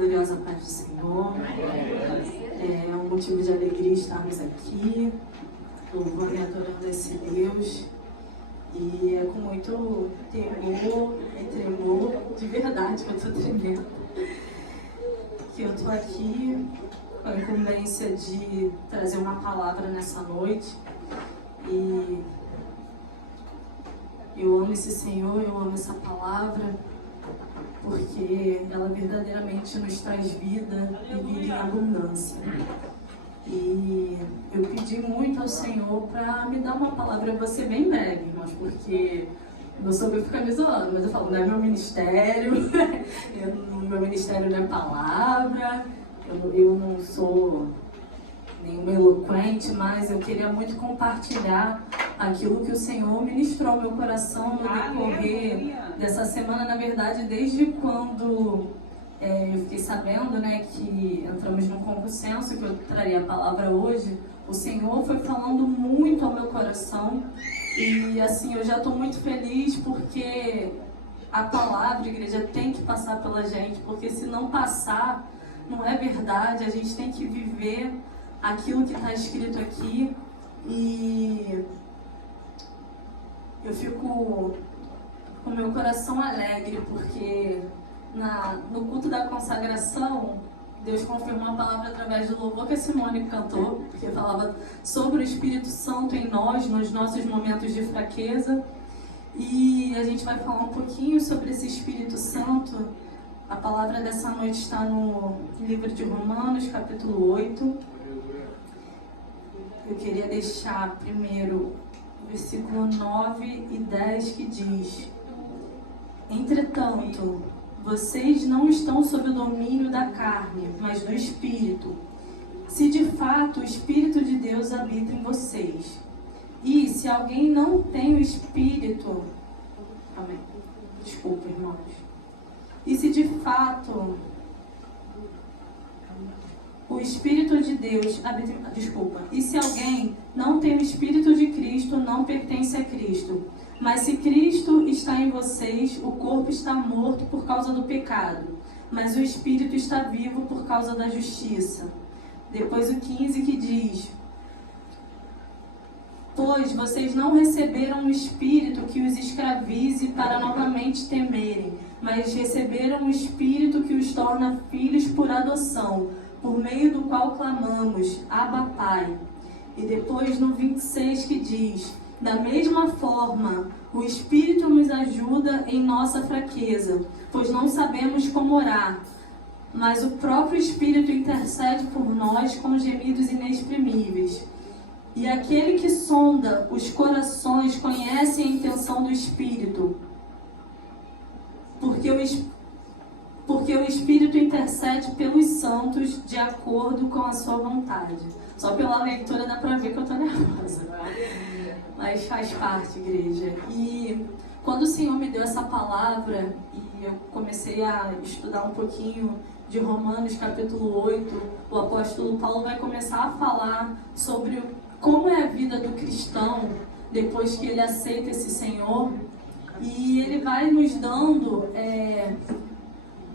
Gloriosa paz do Senhor. É um motivo de alegria estarmos aqui, louvando e adorando esse Deus. E é com muito temor e tremor, de verdade, que eu estou tremendo, que eu estou aqui com a incumbência de trazer uma palavra nessa noite. E eu amo esse Senhor, eu amo essa palavra, porque ela verdadeiramente nos traz vida e vida em abundância. E eu pedi muito ao Senhor para me dar uma palavra. Eu vou ser bem breve, irmãos, porque meu sogro fica me zoando, mas eu falo, não é meu ministério, meu ministério não é palavra, eu não sou nenhum eloquente, mas eu queria muito compartilhar aquilo que o Senhor ministrou ao meu coração no decorrer dessa semana. Na verdade, desde quando eu fiquei sabendo, né, que entramos num consenso que eu traria a palavra hoje, o Senhor foi falando muito ao meu coração. E assim, eu já estou muito feliz porque a palavra, igreja, tem que passar pela gente, porque se não passar, não é verdade. A gente tem que viver aquilo que está escrito aqui. E eu fico com meu coração alegre, porque no culto da consagração, Deus confirmou a palavra através do louvor que a Simone cantou, porque falava sobre o Espírito Santo em nós, nos nossos momentos de fraqueza. E a gente vai falar um pouquinho sobre esse Espírito Santo. A palavra dessa noite está no livro de Romanos, capítulo 8. Eu queria deixar primeiro o versículo 9 e 10, que diz: Entretanto, vocês não estão sob o domínio da carne, mas do Espírito, se de fato o Espírito de Deus habita em vocês. E se alguém não tem o Espírito... Amém. Desculpa, irmãos. E se de fato o Espírito de Deus habita... Desculpa. E se alguém não tem o Espírito de Cristo, não pertence a Cristo. Mas se Cristo está em vocês, o corpo está morto por causa do pecado, mas o Espírito está vivo por causa da justiça. Depois o 15, que diz: Pois vocês não receberam o Espírito que os escravize para novamente temerem, mas receberam o Espírito que os torna filhos por adoção, por meio do qual clamamos, Abba, Pai. E depois no 26, que diz: Da mesma forma, o Espírito nos ajuda em nossa fraqueza, pois não sabemos como orar, mas o próprio Espírito intercede por nós com gemidos inexprimíveis. E aquele que sonda os corações conhece a intenção do Espírito, porque o Espírito intercede pelos santos de acordo com a sua vontade. Só pela leitura dá pra ver que eu tô nervosa. Mas faz parte, igreja. E quando o Senhor me deu essa palavra e eu comecei a estudar um pouquinho de Romanos capítulo 8, o apóstolo Paulo vai começar a falar sobre como é a vida do cristão depois que ele aceita esse Senhor. E ele vai nos dando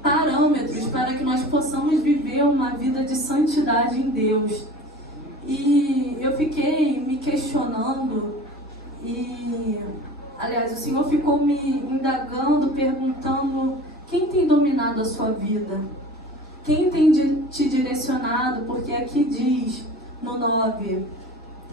parâmetros para que nós possamos viver uma vida de santidade em Deus. E eu fiquei me questionando. E, aliás, o Senhor ficou me indagando, perguntando: quem tem dominado a sua vida? Quem tem te direcionado? Porque aqui diz, no 9,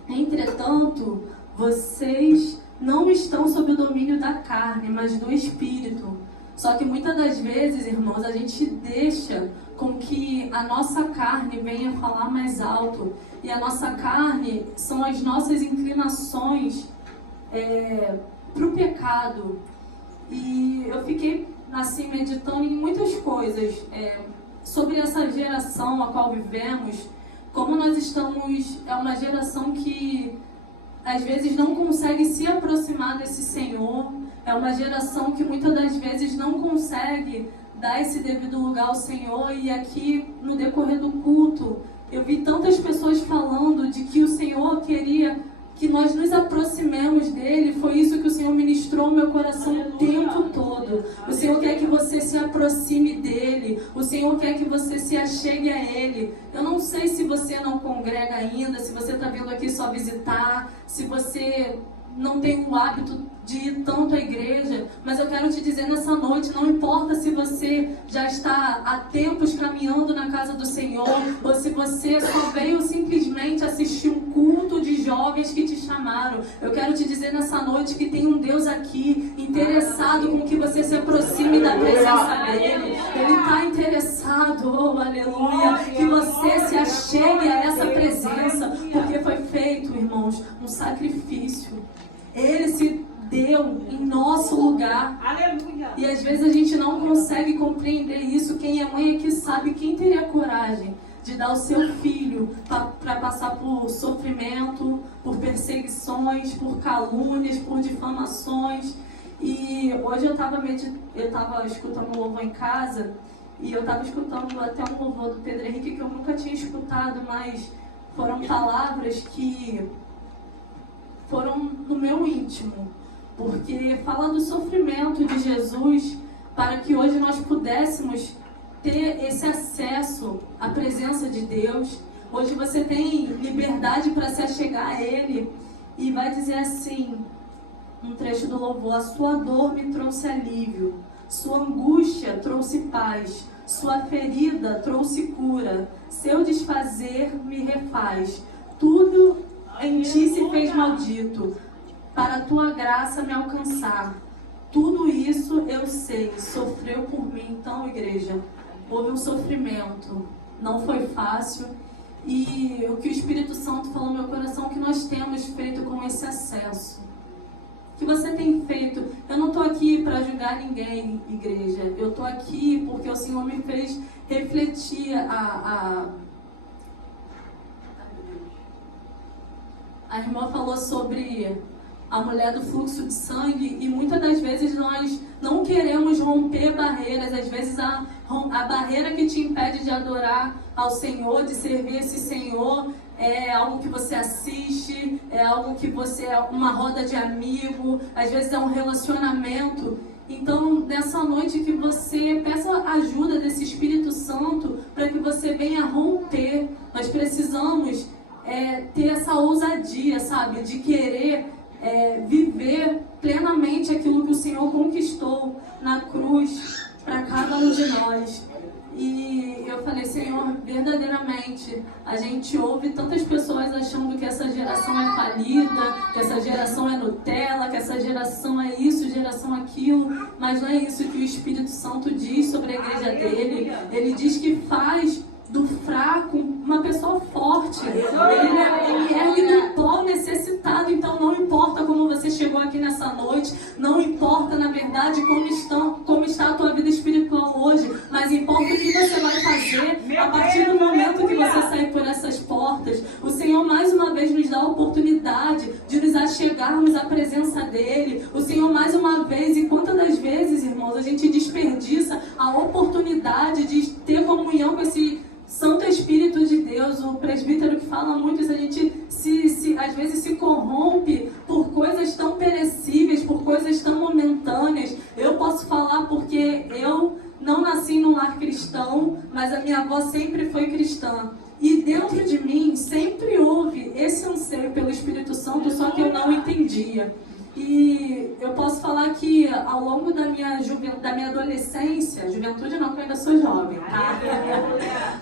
entretanto, vocês não estão sob o domínio da carne, mas do Espírito. Só que muitas das vezes, irmãos, a gente deixa com que a nossa carne venha falar mais alto. E a nossa carne são as nossas inclinações para o pecado. E eu fiquei assim meditando em muitas coisas sobre essa geração a qual vivemos, como nós estamos, é uma geração que às vezes não consegue se aproximar desse Senhor, é uma geração que muitas das vezes não consegue dar esse devido lugar ao Senhor. E aqui no decorrer do culto eu vi tantas pessoas falando de que o Senhor queria que nós nos aproximemos dele. Foi isso que o Senhor ministrou no meu coração o tempo todo. O Senhor quer que você se aproxime dele. O Senhor quer que você se achegue a ele. Eu não sei se você não congrega ainda, se você está vindo aqui só visitar, se você não tem o hábito de ir tanto à igreja, mas eu quero te dizer nessa noite, não importa se você já está há tempos caminhando na casa do Senhor, ou se você só veio simplesmente assistir um culto de jovens que te chamaram, eu quero te dizer nessa noite que tem um Deus aqui interessado com que você se aproxime da presença dele. Ele está interessado, oh aleluia, que você se achegue a essa presença, porque foi feito, irmãos, um sacrifício. Ele se deu em nosso lugar. Aleluia. E às vezes a gente não consegue compreender isso. Quem é mãe aqui sabe. Quem teria coragem de dar o seu filho para passar por sofrimento, por perseguições, por calúnias, por difamações? E hoje eu estava escutando um louvor em casa, e eu estava escutando até um louvor do Pedro Henrique que eu nunca tinha escutado, mas foram palavras que foram no meu íntimo, porque fala do sofrimento de Jesus para que hoje nós pudéssemos ter esse acesso à presença de Deus. Hoje você tem liberdade para se achegar a Ele, e vai dizer assim, um trecho do louvor: a sua dor me trouxe alívio, sua angústia trouxe paz, sua ferida trouxe cura, seu desfazer me refaz, tudo em ti se fez maldito, para a tua graça me alcançar. Tudo isso eu sei, sofreu por mim. Então, igreja, houve um sofrimento, não foi fácil. E o que o Espírito Santo falou no meu coração, que nós temos feito com esse acesso. O que você tem feito? Eu não estou aqui para julgar ninguém, igreja. Eu estou aqui porque o Senhor me fez refletir A irmã falou sobre a mulher do fluxo de sangue, e muitas das vezes nós não queremos romper barreiras. Às vezes a barreira que te impede de adorar ao Senhor, de servir esse Senhor, é algo que você assiste, é algo que você é uma roda de amigo, às vezes é um relacionamento. Então, nessa noite, que você peça a ajuda desse Espírito Santo para que você venha romper. Nós precisamos ter essa ousadia, sabe, de querer viver plenamente aquilo que o Senhor conquistou na cruz para cada um de nós. E eu falei: Senhor, verdadeiramente, a gente ouve tantas pessoas achando que essa geração é falida, que essa geração é Nutella, que essa geração é isso, geração aquilo, mas não é isso que o Espírito Santo diz sobre a igreja dele. Ele diz que faz do fraco uma pessoa forte. Ele ergue do pó necessitado. Então não importa como você chegou aqui nessa noite, não importa na verdade como está a tua vida espiritual hoje, mas importa o que você vai fazer a partir do momento que você sair por essas portas. O Senhor mais uma vez nos dá a oportunidade de nos achegarmos à presença dele. O Senhor mais uma vez, e quantas das vezes, irmãos, a gente desperdiça a oportunidade de ter comunhão com esse Santo Espírito de Deus. O presbítero que fala muito isso, a gente às vezes se corrompe por coisas tão perecíveis, por coisas tão momentâneas. Eu posso falar porque eu não nasci num lar cristão, mas a minha avó sempre foi cristã. E dentro de mim sempre houve esse anseio pelo Espírito Santo, só que eu não entendia. E eu posso falar que ao longo da minha adolescência, juventude não, porque eu ainda sou jovem, tá?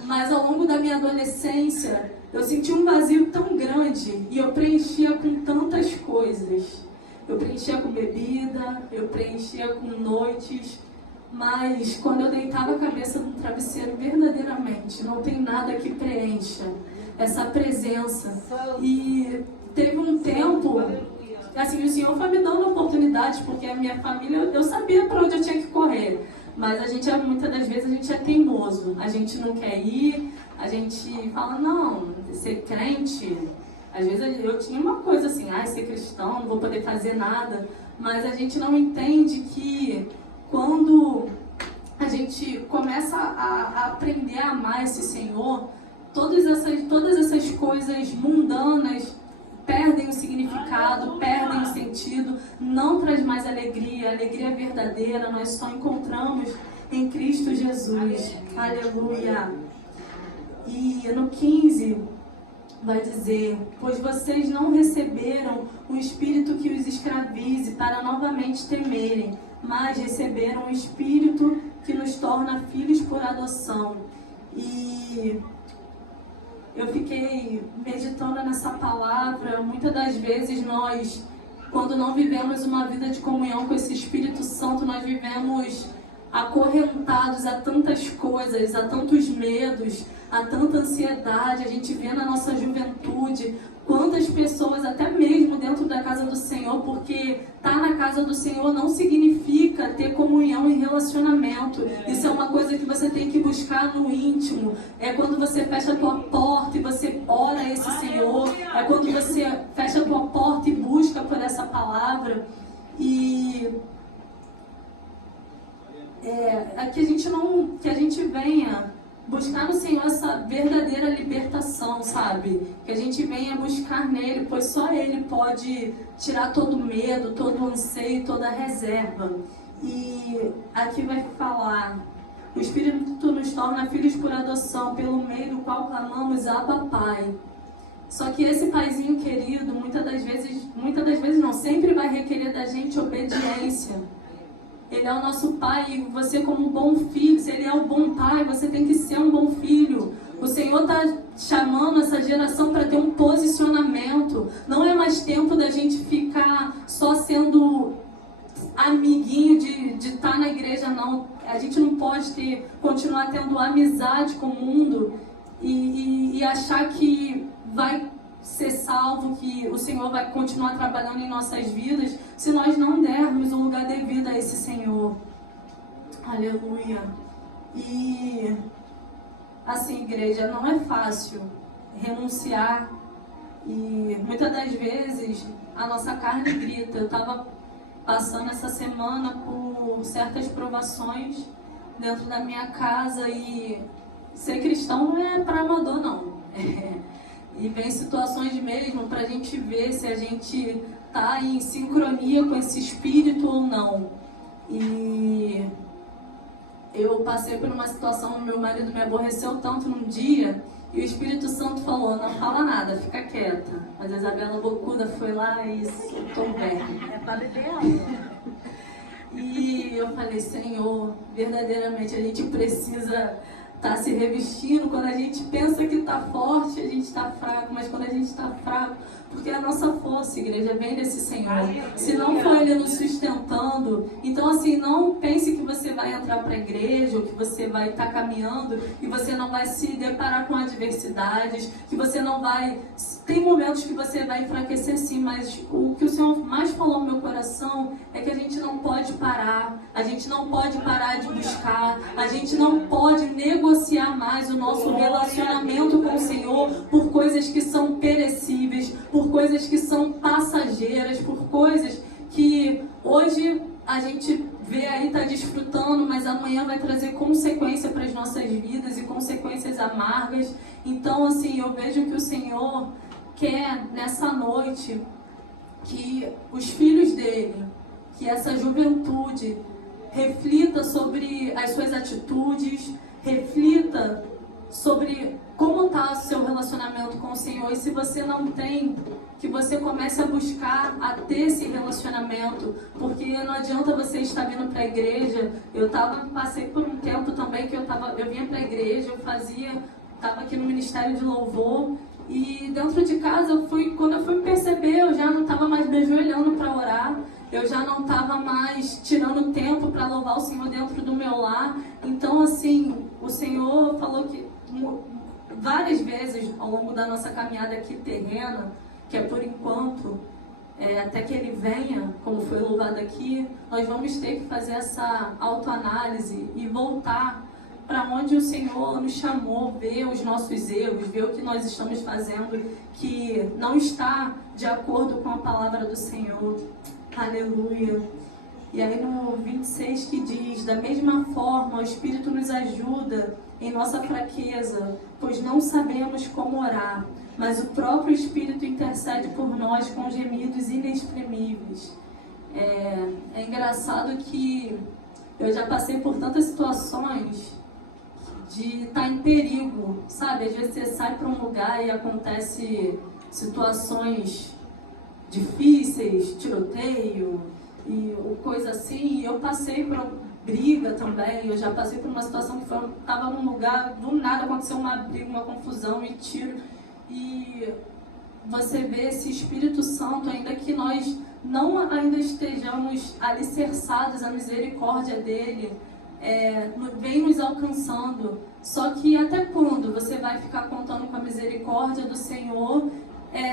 Mas ao longo da minha adolescência, eu senti um vazio tão grande e eu preenchia com tantas coisas. Eu preenchia com bebida, eu preenchia com noites, mas quando eu deitava a cabeça no travesseiro, verdadeiramente, não tem nada que preencha essa presença. E teve um tempo, assim, o Senhor foi me dando oportunidades, porque a minha família, eu sabia para onde eu tinha que correr, mas muitas das vezes a gente é teimoso, a gente não quer ir, a gente fala: não, ser crente, às vezes eu tinha uma coisa assim, ser cristão, não vou poder fazer nada, mas a gente não entende que quando a gente começa a aprender a amar esse Senhor, todas essas coisas mundanas perdem o significado, perdem o sentido, não traz mais alegria, a alegria verdadeira nós só encontramos em Cristo Jesus. Aleluia. E no 15 vai dizer: pois vocês não receberam o espírito que os escravize para novamente temerem, mas receberam o espírito que nos torna filhos por adoção. E eu fiquei meditando nessa palavra. Muitas das vezes nós, quando não vivemos uma vida de comunhão com esse Espírito Santo, nós vivemos acorrentados a tantas coisas, a tantos medos, a tanta ansiedade. A gente vê na nossa juventude quantas pessoas, até mesmo dentro da casa do Senhor, porque estar na casa do Senhor não significa ter comunhão e relacionamento. Isso é uma coisa que você tem que buscar no íntimo. É quando você fecha a tua porta e você ora a esse Senhor. É quando você fecha a tua porta e busca por essa palavra. E que a gente venha buscar no Senhor essa verdadeira libertação, sabe? Que a gente venha buscar nele, pois só ele pode tirar todo medo, todo anseio, toda reserva. E aqui vai falar: o Espírito nos torna filhos por adoção, pelo meio do qual clamamos Abba, Pai. Só que esse paizinho querido, muitas das vezes não, sempre vai requerer da gente obediência. Ele é o nosso pai, e você, como bom filho, se ele é o bom pai, você tem que ser um bom filho. O Senhor está chamando essa geração para ter um posicionamento. Não é mais tempo da gente ficar só sendo amiguinho de estar na igreja, não. A gente não pode continuar tendo amizade com o mundo e achar que vai ser salvo, que o Senhor vai continuar trabalhando em nossas vidas, se nós não dermos o lugar devido a esse Senhor. Aleluia. E assim, igreja, não é fácil renunciar, e muitas das vezes a nossa carne grita. Eu estava passando essa semana por certas provações dentro da minha casa, e ser cristão não é para amador, não. E vem situações mesmo para a gente ver se a gente está em sincronia com esse espírito ou não. E eu passei por uma situação, meu marido me aborreceu tanto num dia, e o Espírito Santo falou: não fala nada, fica quieta. Mas a Isabela Bocuda foi lá e soltou o verbo. É para beber água. E eu falei: Senhor, verdadeiramente a gente precisa estar se revestindo. Quando a gente pensa que está forte, a gente está fraco. Mas quando a gente está fraco, porque a nossa força, igreja, vem desse Senhor. Se não for Ele nos sustentando, então assim, não pense que você vai entrar para a igreja, ou que você vai estar caminhando e você não vai se deparar com adversidades, que você não vai... Tem momentos que você vai enfraquecer, sim, mas o que o Senhor mais falou no meu coração é que a gente não pode parar, a gente não pode parar de buscar, a gente não pode negociar mais o nosso relacionamento com o Senhor por coisas que são perecíveis, por coisas que são passageiras, por coisas que hoje a gente vê aí, está desfrutando, mas amanhã vai trazer consequência para as nossas vidas, e consequências amargas. Então, assim, eu vejo que o Senhor quer nessa noite que os filhos dele, que essa juventude reflita sobre as suas atitudes, reflita sobre como está o seu relacionamento com o Senhor. E se você não tem, que você comece a buscar a ter esse relacionamento, porque não adianta você estar vindo para a igreja. Passei por um tempo também que eu vinha para a igreja, estava aqui no Ministério de Louvor, e dentro de casa, quando eu fui perceber, eu já não estava mais me ajoelhando para orar, eu já não estava mais tirando tempo para louvar o Senhor dentro do meu lar. Então, assim, o Senhor falou que várias vezes ao longo da nossa caminhada aqui terrena, que é por enquanto, até que Ele venha, como foi louvado aqui, nós vamos ter que fazer essa autoanálise e voltar para onde o Senhor nos chamou, ver os nossos erros, ver o que nós estamos fazendo que não está de acordo com a palavra do Senhor. Aleluia. E aí no 26 que diz: da mesma forma o Espírito nos ajuda em nossa fraqueza, pois não sabemos como orar, mas o próprio Espírito intercede por nós com gemidos inexprimíveis. É engraçado que eu já passei por tantas situações de estar em perigo, sabe? Às vezes você sai para um lugar e acontece situações difíceis, tiroteio e coisa assim. E eu passei por briga também, eu já passei por uma situação que estava num lugar, do nada aconteceu uma briga, uma confusão e tiro. E você vê esse Espírito Santo, ainda que nós não ainda estejamos alicerçados à misericórdia dele, vem nos alcançando. Só que até quando você vai ficar contando com a misericórdia do Senhor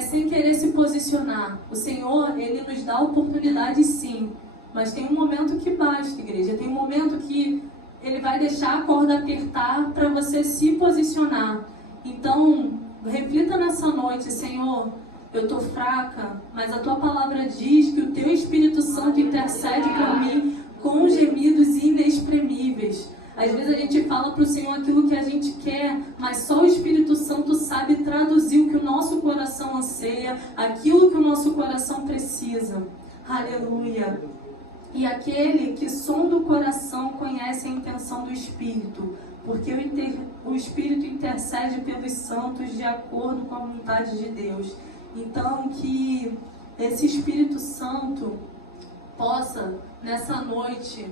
sem querer se posicionar? O Senhor, ele nos dá oportunidade, sim, mas tem um momento que basta, igreja. Tem um momento que ele vai deixar a corda apertar para você se posicionar. Então, reflita nessa noite: Senhor, eu estou fraca, mas a tua palavra diz que o teu Espírito Santo intercede por mim com gemidos inexprimíveis. Às vezes a gente fala para o Senhor aquilo que a gente quer, mas só o Espírito Santo sabe traduzir o que o nosso coração anseia, aquilo que o nosso coração precisa. Aleluia! E aquele que sonda o coração conhece a intenção do Espírito, porque o Espírito intercede pelos santos de acordo com a vontade de Deus. Então, que esse Espírito Santo possa, nessa noite,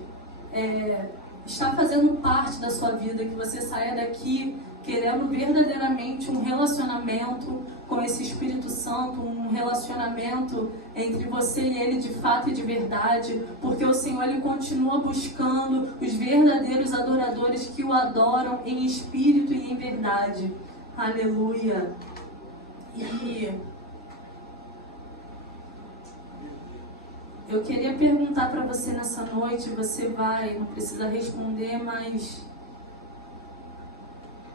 estar fazendo parte da sua vida, que você saia daqui querendo verdadeiramente um relacionamento com esse Espírito Santo, um relacionamento entre você e ele de fato e de verdade, porque o Senhor, ele continua buscando os verdadeiros adoradores que o adoram em espírito e em verdade. Aleluia! E eu queria perguntar para você nessa noite, você não precisa responder, mas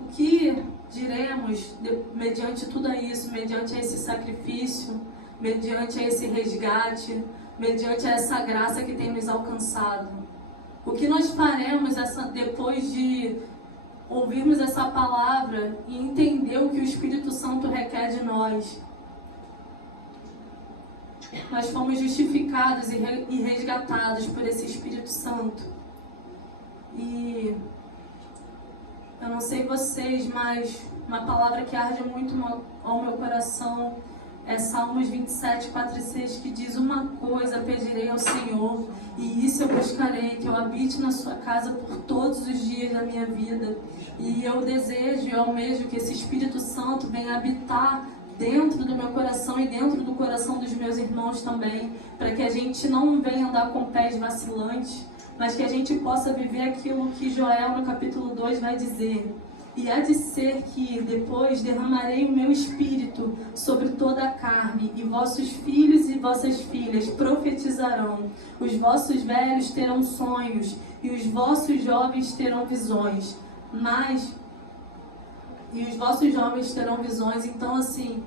o que diremos mediante tudo isso, mediante esse sacrifício, mediante esse resgate, mediante essa graça que tem nos alcançado? O que nós faremos depois de ouvirmos essa palavra e entender o que o Espírito Santo requer de nós? Nós fomos justificados e resgatados por esse Espírito Santo. E eu não sei vocês, mas uma palavra que arde muito ao meu coração é Salmos 27, 4 e 6, que diz: uma coisa pedirei ao Senhor, e isso eu buscarei, que eu habite na sua casa por todos os dias da minha vida. E eu desejo e almejo que esse Espírito Santo venha habitar dentro do meu coração e dentro do coração dos meus irmãos também, para que a gente não venha andar com pés vacilantes, mas que a gente possa viver aquilo que Joel no capítulo 2 vai dizer: e há de ser que depois derramarei o meu espírito sobre toda a carne, e vossos filhos e vossas filhas profetizarão, os vossos velhos terão sonhos, e os vossos jovens terão visões. E os vossos jovens terão visões. Então, assim,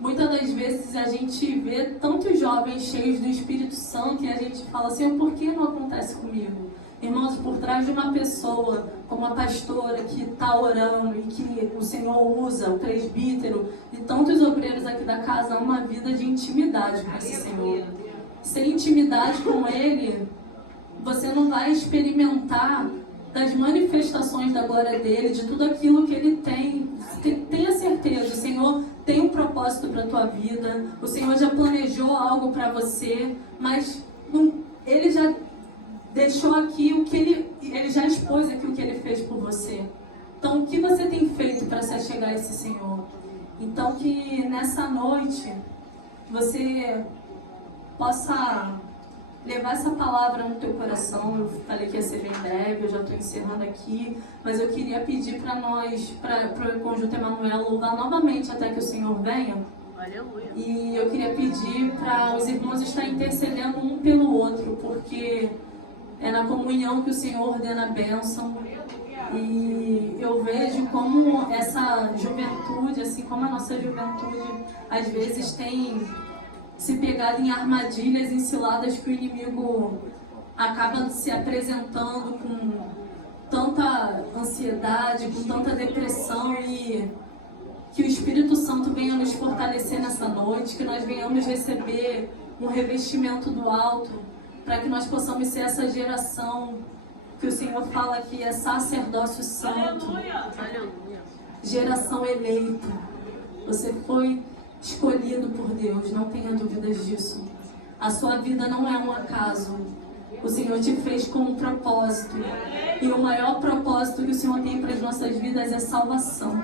muitas das vezes a gente vê tantos jovens cheios do Espírito Santo e a gente fala assim: por que não acontece comigo? Irmãos, por trás de uma pessoa como a pastora que está orando e que o Senhor usa, o presbítero e tantos obreiros aqui da casa, há uma vida de intimidade com esse Senhor. Sem intimidade com Ele, você não vai experimentar das manifestações da glória dele, de tudo aquilo que ele tem. Tenha certeza, o Senhor tem um propósito para a tua vida, o Senhor já planejou algo para você, mas ele já deixou aqui o que ele já expôs aqui o que ele fez por você. Então, o que você tem feito para se achegar a esse Senhor? Então, que nessa noite você possa levar essa palavra no teu coração. Eu falei que ia ser bem breve, eu já estou encerrando aqui, mas eu queria pedir para nós, para o Conjunto Emanuel, louvar novamente até que o Senhor venha. Aleluia. E eu queria pedir para os irmãos estarem intercedendo um pelo outro, porque é na comunhão que o Senhor ordena a bênção. E eu vejo como essa juventude, assim como a nossa juventude, às vezes tem se pegado em armadilhas, em ciladas que o inimigo acaba se apresentando com tanta ansiedade, com tanta depressão, e que o Espírito Santo venha nos fortalecer nessa noite, que nós venhamos receber um revestimento do alto, para que nós possamos ser essa geração que o Senhor fala que é sacerdócio santo, geração eleita. Você foi escolhido por Deus, não tenha dúvidas disso. A sua vida não é um acaso. O Senhor te fez com um propósito. E o maior propósito que o Senhor tem para as nossas vidas é salvação.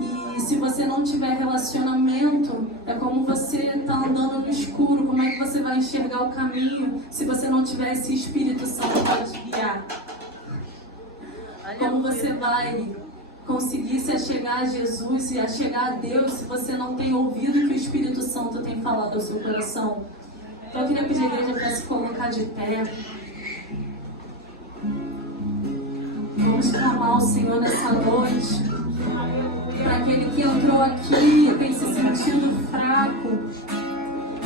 E se você não tiver relacionamento, é como você está andando no escuro. Como é que você vai enxergar o caminho se você não tiver esse Espírito Santo para te guiar? Como você vai conseguir se achegar a Jesus e a chegar a Deus se você não tem ouvido o que o Espírito Santo tem falado ao seu coração? Então eu queria pedir à igreja para se colocar de pé. Vamos clamar ao Senhor nessa noite. Para aquele que entrou aqui e tem se sentido fraco,